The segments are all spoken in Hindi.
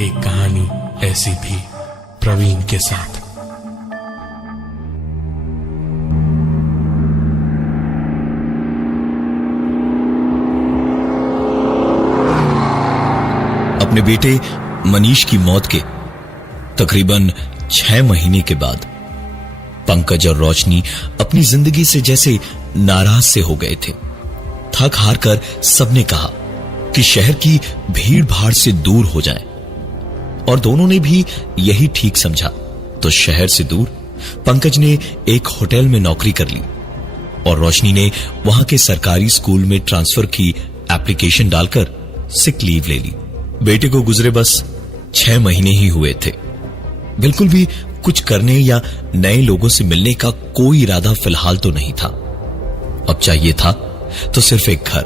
एक कहानी ऐसी भी प्रवीण के साथ। अपने बेटे मनीष की मौत के तकरीबन 6 महीने के बाद पंकज और रोशनी अपनी जिंदगी से जैसे नाराज से हो गए थे। थक हार कर सबने कहा कि शहर की भीड़ भाड़ से दूर हो जाएं, और दोनों ने भी यही ठीक समझा। तो शहर से दूर पंकज ने एक होटल में नौकरी कर ली और रोशनी ने वहां के सरकारी स्कूल में ट्रांसफर की एप्लीकेशन डालकर सिक लीव ले ली। बेटे को गुजरे बस 6 महीने ही हुए थे। बिल्कुल भी कुछ करने या नए लोगों से मिलने का कोई इरादा फिलहाल तो नहीं था। अब चाहिए था तो सिर्फ एक घर।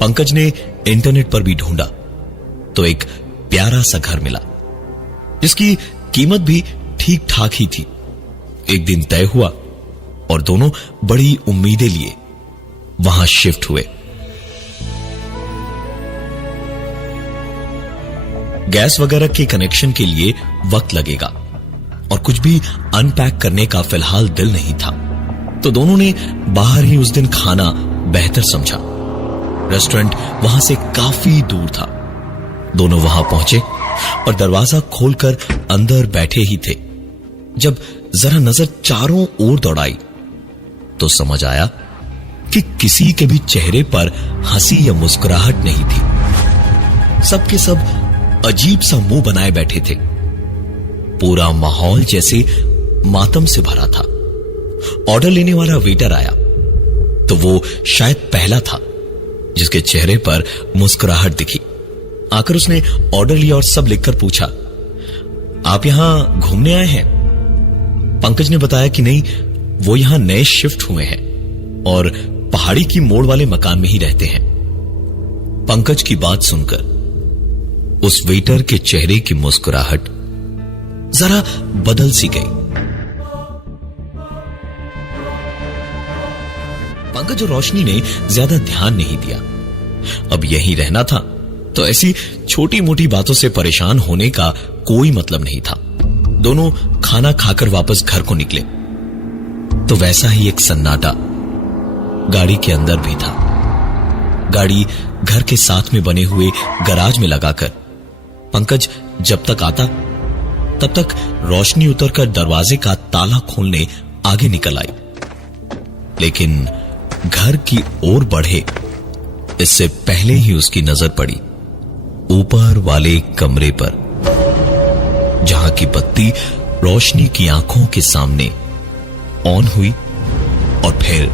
पंकज ने इंटरनेट पर भी ढूंढा तो एक प्यारा सा घर मिला, जिसकी कीमत भी ठीक ठाक ही थी। एक दिन तय हुआ और दोनों बड़ी उम्मीदें लिए वहां शिफ्ट हुए। गैस वगैरह के कनेक्शन के लिए वक्त लगेगा और कुछ भी अनपैक करने का फिलहाल दिल नहीं था, तो दोनों ने बाहर ही उस दिन खाना बेहतर समझा। रेस्टोरेंट वहां से काफी दूर था। दोनों वहां पहुंचे और दरवाजा खोलकर अंदर बैठे ही थे। जब जरा नजर चारों ओर दौड़ाई तो समझ आया कि किसी के भी चेहरे पर हंसी या मुस्कुराहट नहीं थी। सबके सब अजीब सा मुंह बनाए बैठे थे। पूरा माहौल जैसे मातम से भरा था। ऑर्डर लेने वाला वेटर आया तो वो शायद पहला था जिसके चेहरे पर मुस्कुराहट दिखी। आकर उसने ऑर्डर लिया और सब लिखकर पूछा, आप यहां घूमने आए हैं? पंकज ने बताया कि नहीं, वो यहां नए शिफ्ट हुए हैं और पहाड़ी की मोड़ वाले मकान में ही रहते हैं। पंकज की बात सुनकर उस वेटर के चेहरे की मुस्कुराहट जरा बदल सी गई। पंकज और रोशनी ने ज्यादा ध्यान नहीं दिया। अब यहीं रहना था तो ऐसी छोटी मोटी बातों से परेशान होने का कोई मतलब नहीं था। दोनों खाना खाकर वापस घर को निकले तो वैसा ही एक सन्नाटा गाड़ी के अंदर भी था। गाड़ी घर के साथ में बने हुए गराज में लगाकर पंकज जब तक आता तब तक रोशनी उतरकर दरवाजे का ताला खोलने आगे निकल आई। लेकिन घर की ओर बढ़े इससे पहले ही उसकी नजर पड़ी ऊपर वाले कमरे पर, जहां की बत्ती रोशनी की आंखों के सामने ऑन हुई और फिर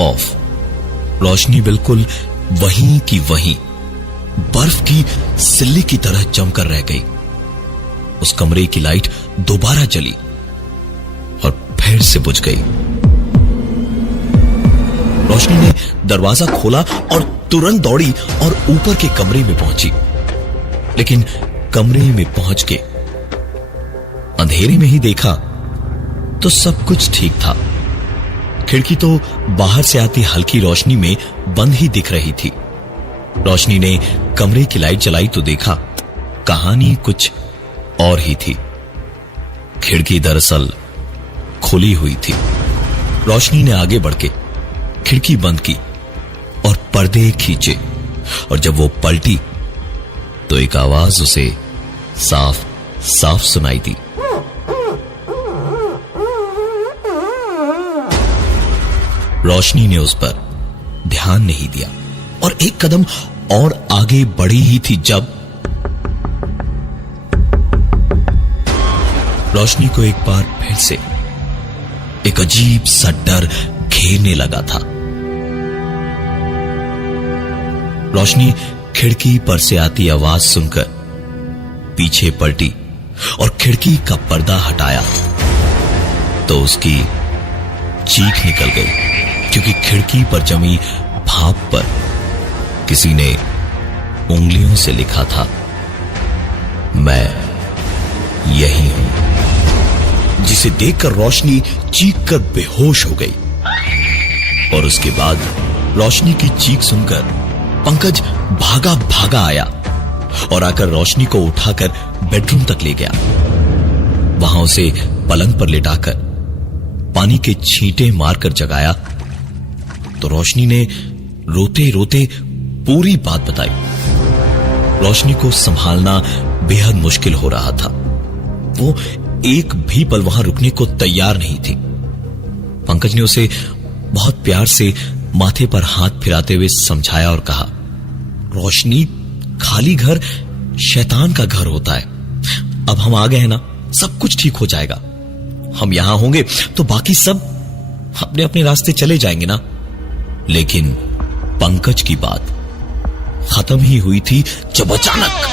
ऑफ। रोशनी बिल्कुल वहीं की वहीं बर्फ की सिल्ली की तरह जमकर रह गई। उस कमरे की लाइट दोबारा जली और फिर से बुझ गई। रोशनी ने दरवाजा खोला और तुरंत दौड़ी और ऊपर के कमरे में पहुंची। लेकिन कमरे में पहुंच के अंधेरे में ही देखा तो सब कुछ ठीक था। खिड़की तो बाहर से आती हल्की रोशनी में बंद ही दिख रही थी। रोशनी ने कमरे की लाइट जलाई तो देखा कहानी कुछ और ही थी। खिड़की दरअसल खुली हुई थी। रोशनी ने आगे बढ़ के खिड़की बंद की और पर्दे खींचे, और जब वो पलटी तो एक आवाज उसे साफ साफ सुनाई दी। रोशनी ने उस पर ध्यान नहीं दिया और एक कदम और आगे बढ़ी ही थी जब रोशनी को एक बार फिर से एक अजीब सा डर घेरने लगा था। रोशनी खिड़की पर से आती आवाज सुनकर पीछे पलटी और खिड़की का पर्दा हटाया तो उसकी चीख निकल गई, क्योंकि खिड़की पर जमी भाप पर किसी ने उंगलियों से लिखा था, मैं यही हूं। जिसे देखकर रोशनी चीख कर बेहोश हो गई और उसके बाद रोशनी की चीख सुनकर पंकज भागा भागा आया और आकर रोशनी को उठाकर बेडरूम तक ले गया। वहां उसे पलंग पर लिटाकर पानी के छींटे मारकर जगाया तो रोशनी ने रोते रोते पूरी बात बताई। रोशनी को संभालना बेहद मुश्किल हो रहा था। वो एक भी पल वहां रुकने को तैयार नहीं थी। पंकज ने उसे बहुत प्यार से माथे पर हाथ फिराते हुए समझाया और कहा, रोशनी, खाली घर शैतान का घर होता है। अब हम आ गए हैं ना, सब कुछ ठीक हो जाएगा। हम यहां होंगे तो बाकी सब अपने अपने रास्ते चले जाएंगे ना। लेकिन पंकज की बात खत्म ही हुई थी जब अचानक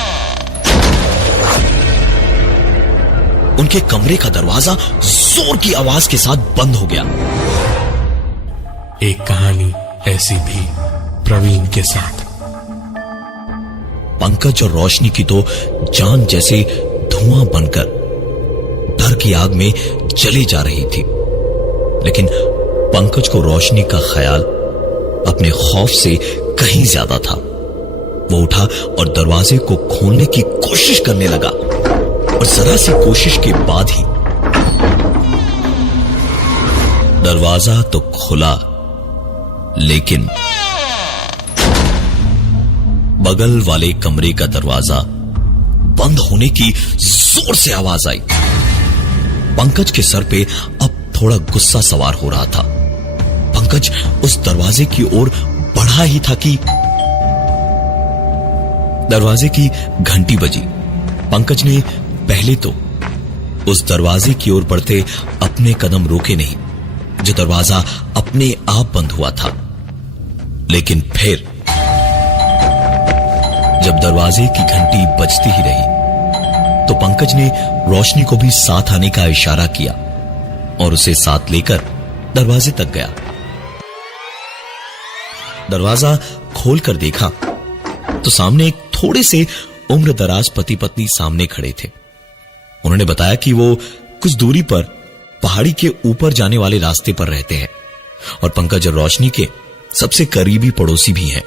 उनके कमरे का दरवाजा जोर की आवाज के साथ बंद हो गया। एक कहानी ऐसी भी प्रवीण के साथ। पंकज और रोशनी की तो जान जैसे धुआं बनकर डर की आग में जले जा रही थी। लेकिन पंकज को रोशनी का ख्याल अपने खौफ से कहीं ज्यादा था। वो उठा और दरवाजे को खोलने की कोशिश करने लगा और जरा सी कोशिश के बाद ही दरवाजा तो खुला, लेकिन बगल वाले कमरे का दरवाजा बंद होने की जोर से आवाज आई। पंकज के सर पे अब थोड़ा गुस्सा सवार हो रहा था। पंकज उस दरवाजे की ओर बढ़ा ही था कि दरवाजे की घंटी बजी। पंकज ने पहले तो उस दरवाजे की ओर बढ़ते अपने कदम रोके नहीं, जो दरवाजा अपने आप बंद हुआ था। लेकिन फिर जब दरवाजे की घंटी बजती ही रही तो पंकज ने रोशनी को भी साथ आने का इशारा किया और उसे साथ लेकर दरवाजे तक गया। दरवाजा खोलकर देखा तो सामने एक थोड़े से उम्र दराज पति पत्नी सामने खड़े थे। उन्होंने बताया कि वो कुछ दूरी पर पहाड़ी के ऊपर जाने वाले रास्ते पर रहते हैं और पंकज और रोशनी के सबसे करीबी पड़ोसी भी हैं।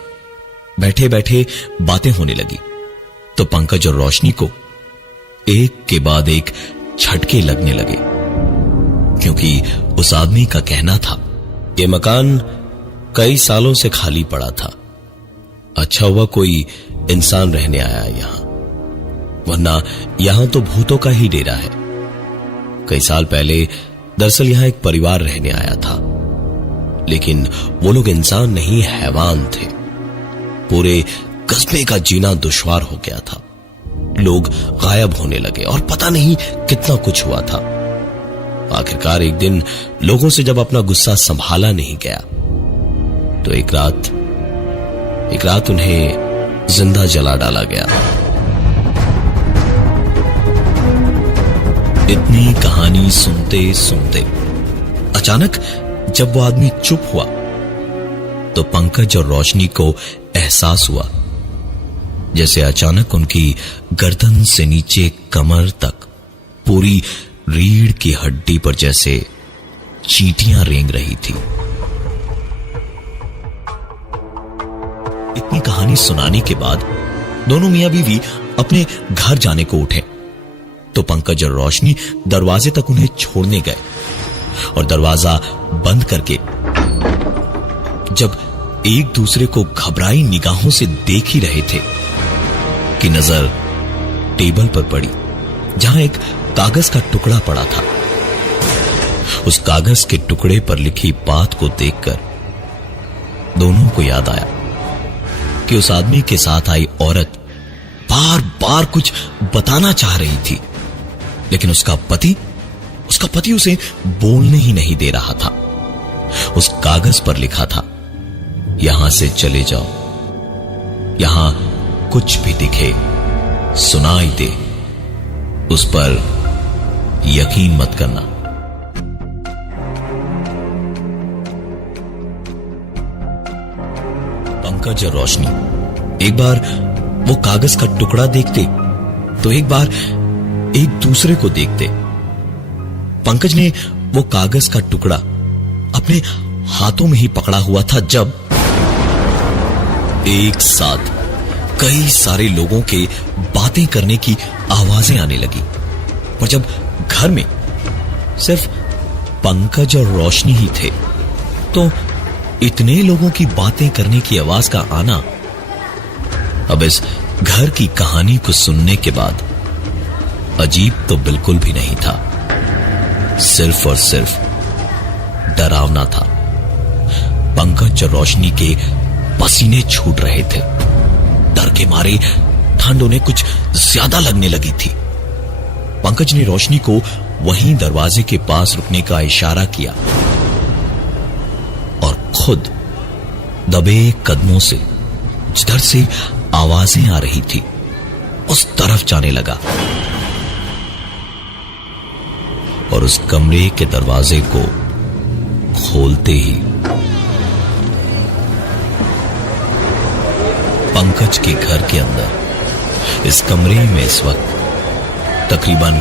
बैठे बैठे बातें होने लगी तो पंकज और रोशनी को एक के बाद एक झटके लगने लगे, क्योंकि उस आदमी का कहना था, ये मकान कई सालों से खाली पड़ा था। अच्छा हुआ कोई इंसान रहने आया यहां, वरना यहां तो भूतों का ही डेरा है। कई साल पहले दरअसल यहां एक परिवार रहने आया था, लेकिन वो लोग इंसान नहीं, हैवान थे। पूरे कस्बे का जीना दुश्वार हो गया था। लोग गायब होने लगे और पता नहीं कितना कुछ हुआ था। आखिरकार एक दिन लोगों से जब अपना गुस्सा संभाला नहीं गया तो एक रात उन्हें जिंदा जला डाला गया। इतनी कहानी सुनते सुनते अचानक जब वो आदमी चुप हुआ तो पंकज और रोशनी को एहसास हुआ जैसे अचानक उनकी गर्दन से नीचे कमर तक पूरी रीढ़ की हड्डी पर जैसे चींटियां रेंग रही थी। इतनी कहानी सुनाने के बाद दोनों मियां बीवी अपने घर जाने को उठे तो पंकज और रोशनी दरवाजे तक उन्हें छोड़ने गए और दरवाजा बंद करके जब एक दूसरे को घबराई निगाहों से देख ही रहे थे कि नजर टेबल पर पड़ी, जहां एक कागज का टुकड़ा पड़ा था। उस कागज के टुकड़े पर लिखी बात को देखकर दोनों को याद आया कि उस आदमी के साथ आई औरत बार बार कुछ बताना चाह रही थी, लेकिन उसका पति उसे बोलने ही नहीं दे रहा था। उस कागज पर लिखा था, यहां से चले जाओ, यहां कुछ भी दिखे सुनाई दे उस पर यकीन मत करना। पंकज और रोशनी एक बार वो कागज का टुकड़ा देखते तो एक बार एक दूसरे को देखते। पंकज ने वो कागज का टुकड़ा अपने हाथों में ही पकड़ा हुआ था जब एक साथ कई सारे लोगों के बातें करने की आवाजें आने लगी। पर जब घर में सिर्फ पंकज और रोशनी ही थे तो इतने लोगों की बातें करने की आवाज का आना अब इस घर की कहानी को सुनने के बाद अजीब तो बिल्कुल भी नहीं था, सिर्फ और सिर्फ डरावना था। पंकज और रोशनी के पसीने छूट रहे थे। डर के मारे ठंड उन्हें कुछ ज्यादा लगने लगी थी। पंकज ने रोशनी को वहीं दरवाजे के पास रुकने का इशारा किया और खुद दबे कदमों से जिधर से आवाजें आ रही थी उस तरफ जाने लगा और उस कमरे के दरवाजे को खोलते ही पंकज के घर के अंदर इस कमरे में इस वक्त तकरीबन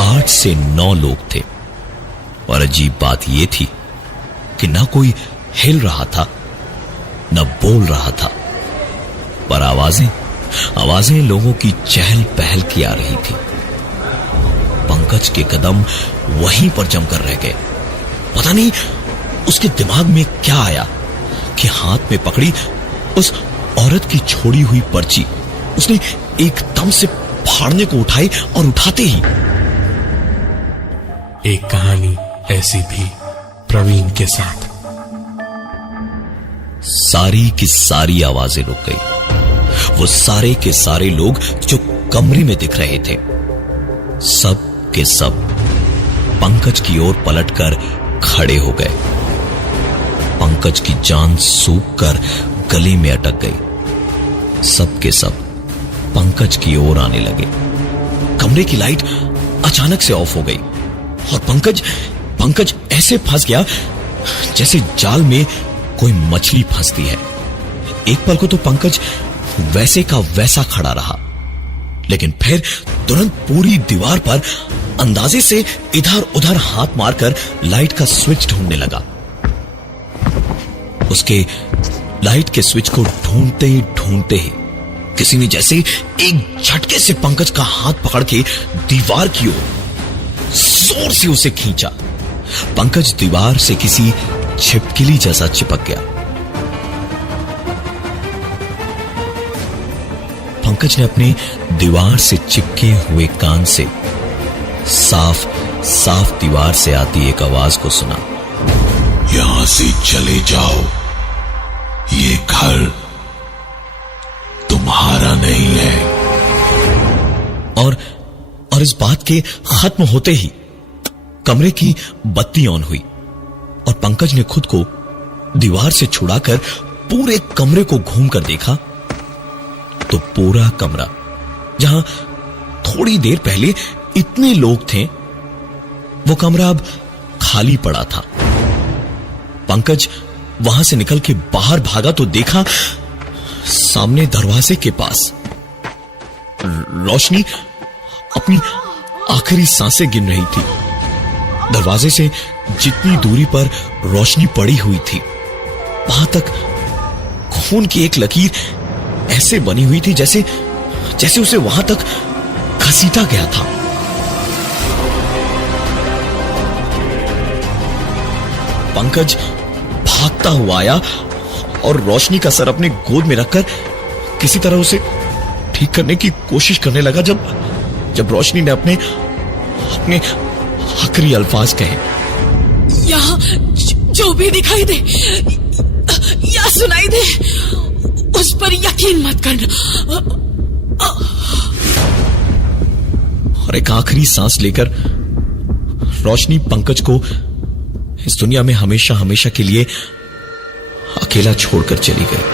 8 से 9 लोग थे। और अजीब बात यह थी कि ना कोई हिल रहा था न बोल रहा था, पर आवाजें लोगों की चहल पहल की आ रही थी। पंकज के कदम वहीं पर जमकर रह गए। पता नहीं उसके दिमाग में क्या आया कि हाथ में पकड़ी उस औरत की छोड़ी हुई पर्ची उसने एकदम से फाड़ने को उठाई और उठाते ही एक कहानी ऐसी भी प्रवीण के साथ। सारी की सारी आवाजें रुक गई। वो सारे के सारे लोग जो कमरे में दिख रहे थे सब के सब पंकज की ओर पलटकर खड़े हो गए। पंकज की जान सूख कर गले में अटक गई। सब के सब पंकज की ओर आने लगे। कमरे की लाइट अचानक से ऑफ हो गई और पंकज ऐसे फंस गया जैसे जाल में कोई मछली फंसती है। एक पल को तो पंकज वैसे का वैसा खड़ा रहा, लेकिन फिर तुरंत पूरी दीवार पर अंदाजे से इधर उधर हाथ मारकर लाइट का स्विच ढूंढने लगा। उसके लाइट के स्विच को ढूंढते ही किसी ने जैसे एक झटके से पंकज का हाथ पकड़ के दीवार की ओर जोर से उसे खींचा। पंकज दीवार से किसी छिपकली जैसा चिपक गया। पंकज ने अपने दीवार से चिपके हुए कान से साफ दीवार से आती एक आवाज को सुना। यहां से चले जाओ, ये घर तुम्हारा नहीं है। और इस बात के खत्म होते ही कमरे की बत्ती ऑन हुई और पंकज ने खुद को दीवार से छुड़ाकर पूरे कमरे को घूमकर देखा तो पूरा कमरा, जहां थोड़ी देर पहले इतने लोग थे, वो कमरा अब खाली पड़ा था। पंकज वहां से निकल के बाहर भागा तो देखा सामने दरवाजे के पास रोशनी अपनी आखिरी सांसें गिन रही थी। दरवाजे से जितनी दूरी पर रोशनी पड़ी हुई थी वहां तक खून की एक लकीर ऐसे बनी हुई थी जैसे उसे वहां तक घसीटा गया था। पंकज भागता हुआ आया और रोशनी का सर अपने गोद में रखकर किसी तरह उसे ठीक करने की कोशिश करने लगा जब रोशनी ने अपने आखिरी अल्फाज कहे, यहाँ जो भी दिखाई दे या सुनाई दे उस पर यकीन मत करना। और एक आखिरी सांस लेकर रोशनी पंकज को इस दुनिया में हमेशा हमेशा के लिए अकेला छोड़कर चली गई।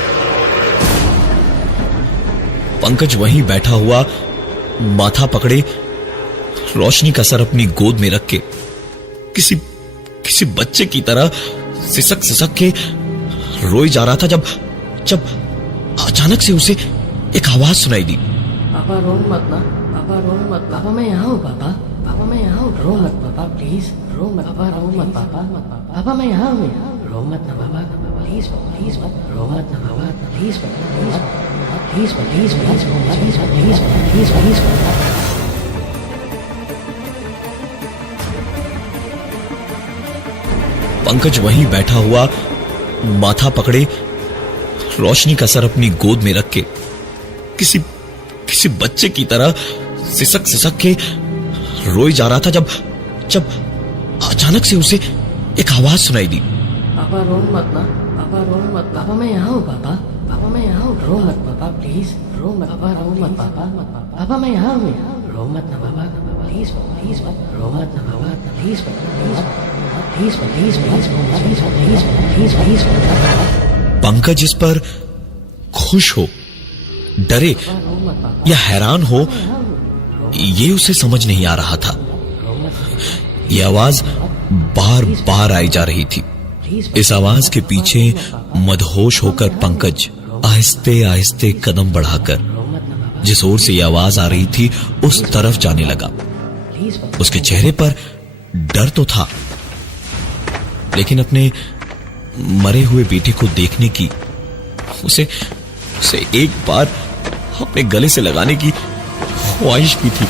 पंकज वहीं बैठा हुआ माथा पकड़े रोशनी का सर अपनी गोद में रख के किसी बच्चे की तरह सिसक के रोई जा रहा था जब अचानक से उसे एक आवाज सुनाई दी। पापा रो मत ना, पापा रो मत, पापा मैं यहाँ हूँ, पापा मैं यहाँ हूँ, रो मत पापा प्लीज, रो मत पापा, रो मत पापा मैं यहाँ हूँ, रो मत ना पापा प्लीज मत, रो मत ना पापा प्लीज मत। Please please please please please please please. Pankaj वहीं बैठा हुआ, माथा पकड़े, रोशनी का सर अपनी गोद में रख के किसी बच्चे की तरह सिसक सिसक के रोई जा रहा था जब अचानक से उसे एक आवाज सुनाई दी। पापा रो मत ना, पापा रो मत, पापा मैं यहाँ हूँ, पापा पापा मैं यहाँ हूँ, रो मत पापा प्लीज, रो मत पापा, रो मत पापा, पापा मैं यहाँ हूँ, रो मत ना पापा प्लीज प्लीज, रो मत ना पापा please please please please please please please. Pankaj इस पर खुश हो, डरे या हैरान हो, ये उसे समझ नहीं आ रहा था। यह आवाज बार बार आई जा रही थी। इस आवाज के पीछे मदहोश होकर पंकज आहिस्ते आहिस्ते कदम बढ़ाकर जिस ओर से यह आवाज आ रही थी उस तरफ जाने लगा। उसके चेहरे पर डर तो था, लेकिन अपने मरे हुए बेटे को देखने की उसे एक बार अपने गले से लगाने की ख्वाहिश भी थी।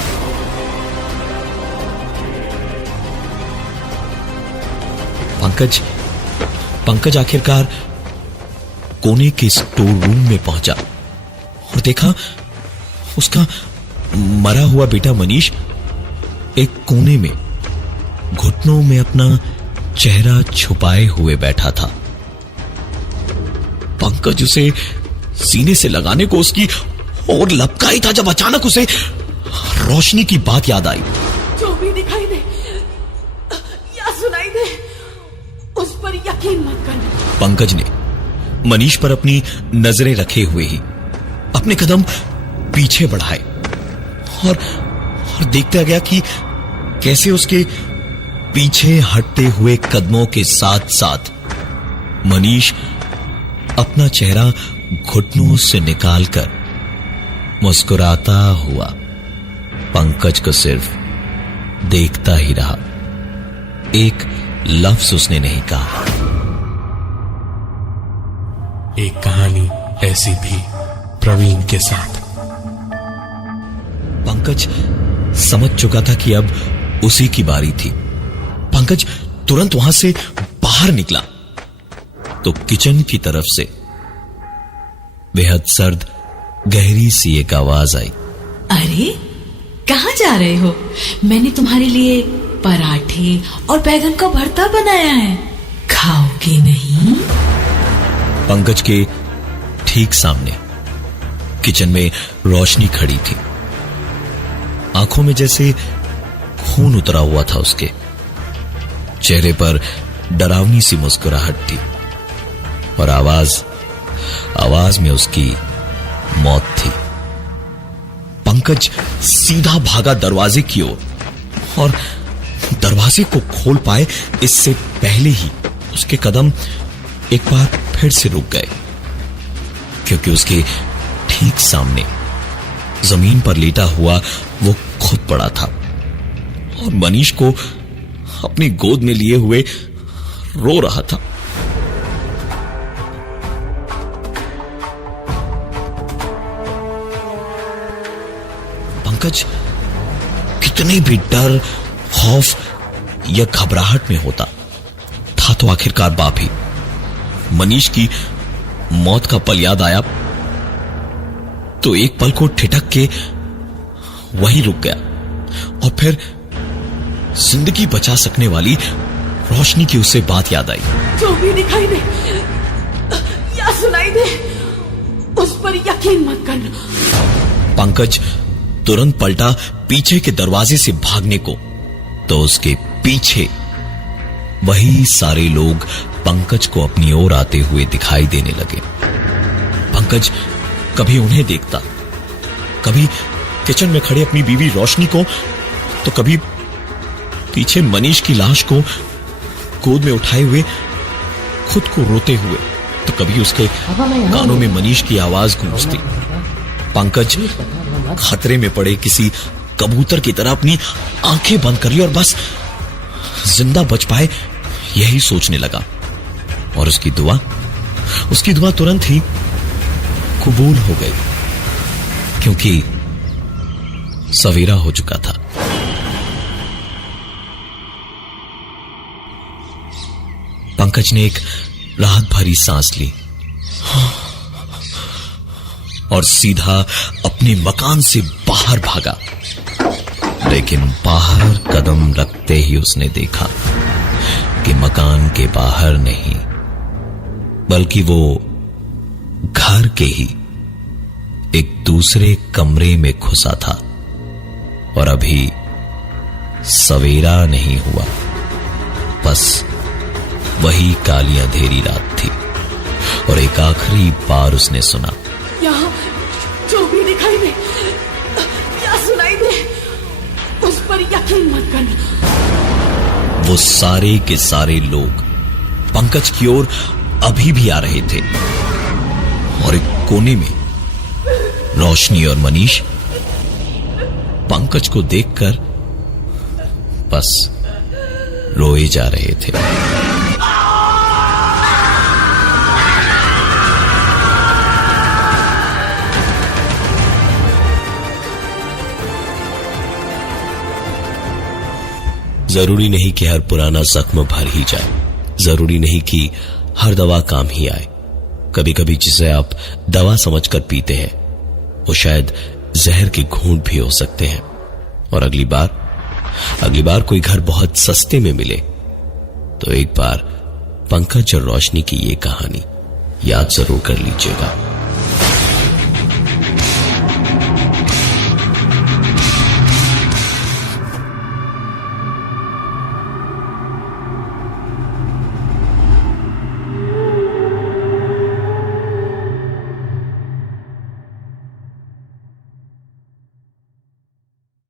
पंकज आखिरकार कोने के स्टोर रूम में पहुंचा और देखा उसका मरा हुआ बेटा मनीष एक कोने में घुटनों में अपना चेहरा छुपाए हुए बैठा था। पंकज उसे सीने से लगाने को उसकी और लपकाई था जब अचानक उसे रोशनी की बात याद आई। जो भी दिखाई दे या सुनाई दे, उस पर यकीन मत करना। पंकज ने मनीष पर अपनी नजरें रखे हुए ही अपने कदम पीछे बढ़ाए और देखता गया कि कैसे उसके पीछे हटते हुए कदमों के साथ साथ मनीष अपना चेहरा घुटनों से निकालकर मुस्कुराता हुआ पंकज को सिर्फ देखता ही रहा। एक लफ्ज उसने नहीं कहा। एक कहानी ऐसी भी प्रवीण के साथ। पंकज समझ चुका था कि अब उसी की बारी थी। पंकज तुरंत वहां से बाहर निकला तो किचन की तरफ से बेहद सर्द गहरी सी एक आवाज आई। अरे कहाँ जा रहे हो? मैंने तुम्हारे लिए पराठे और बैगन का भरता बनाया है, खाओगे नहीं? पंकज के ठीक सामने किचन में रोशनी खड़ी थी। आंखों में जैसे खून उतरा हुआ था उसके चेहरे पर डरावनी सी मुस्कुराहट थी और आवाज में उसकी मौत थी। पंकज सीधा भागा दरवाजे की ओर और दरवाजे को खोल पाए इससे पहले ही उसके कदम एक बार फिर से रुक गए, क्योंकि उसके ठीक सामने जमीन पर लेटा हुआ वो खुद पड़ा था और मनीष को अपनी गोद में लिए हुए रो रहा था। पंकज कितने भी डर, खौफ या घबराहट में होता था तो आखिरकार बाप ही मनीष की मौत का पल याद आया तो एक पल को ठिठक के वहीं रुक गया और फिर जिंदगी बचा सकने वाली रोशनी की उसे बात याद आई। जो भी दिखाई दे या सुनाई दे, उस पर यकीन मत करना। पंकज तुरंत पलटा पीछे के दरवाजे से भागने को तो उसके पीछे वही सारे लोग पंकज को अपनी ओर आते हुए दिखाई देने लगे। पंकज कभी उन्हें देखता, कभी किचन में खड़े अपनी बीवी रोशनी को, तो कभी पीछे मनीष की लाश को गोद में उठाए हुए खुद को रोते हुए, तो कभी उसके कानों में मनीष की आवाज गूंजती। पंकज खतरे में पड़े किसी कबूतर की तरह अपनी आंखें बंद कर ली और बस जिंदा बच पाए यही सोचने लगा और उसकी दुआ तुरंत ही कबूल हो गई। क्योंकि सवेरा हो चुका था। पंकज ने एक राहत भरी सांस ली और सीधा अपने मकान से बाहर भागा। लेकिन बाहर कदम रखते ही उसने देखा कि मकान के बाहर नहीं, बल्कि वो घर के ही एक दूसरे कमरे में घुसा था और अभी सवेरा नहीं हुआ, बस वही काली अंधेरी रात थी। और एक आखिरी बार उसने सुना, यहाँ जो भी दिखाई दे या सुनाई दे, उस पर यकीन मत करना। वो सारे के सारे लोग पंकज की ओर अभी भी आ रहे थे और एक कोने में रोशनी और मनीष पंकज को देखकर बस रोए जा रहे थे। जरूरी नहीं कि हर पुराना जख्म भर ही जाए, जरूरी नहीं कि हर दवा काम ही आए। कभी कभी जिसे आप दवा समझकर पीते हैं वो शायद जहर के घूंट भी हो सकते हैं। और अगली बार कोई घर बहुत सस्ते में मिले तो एक बार पंकज और रोशनी की ये कहानी याद जरूर कर लीजिएगा।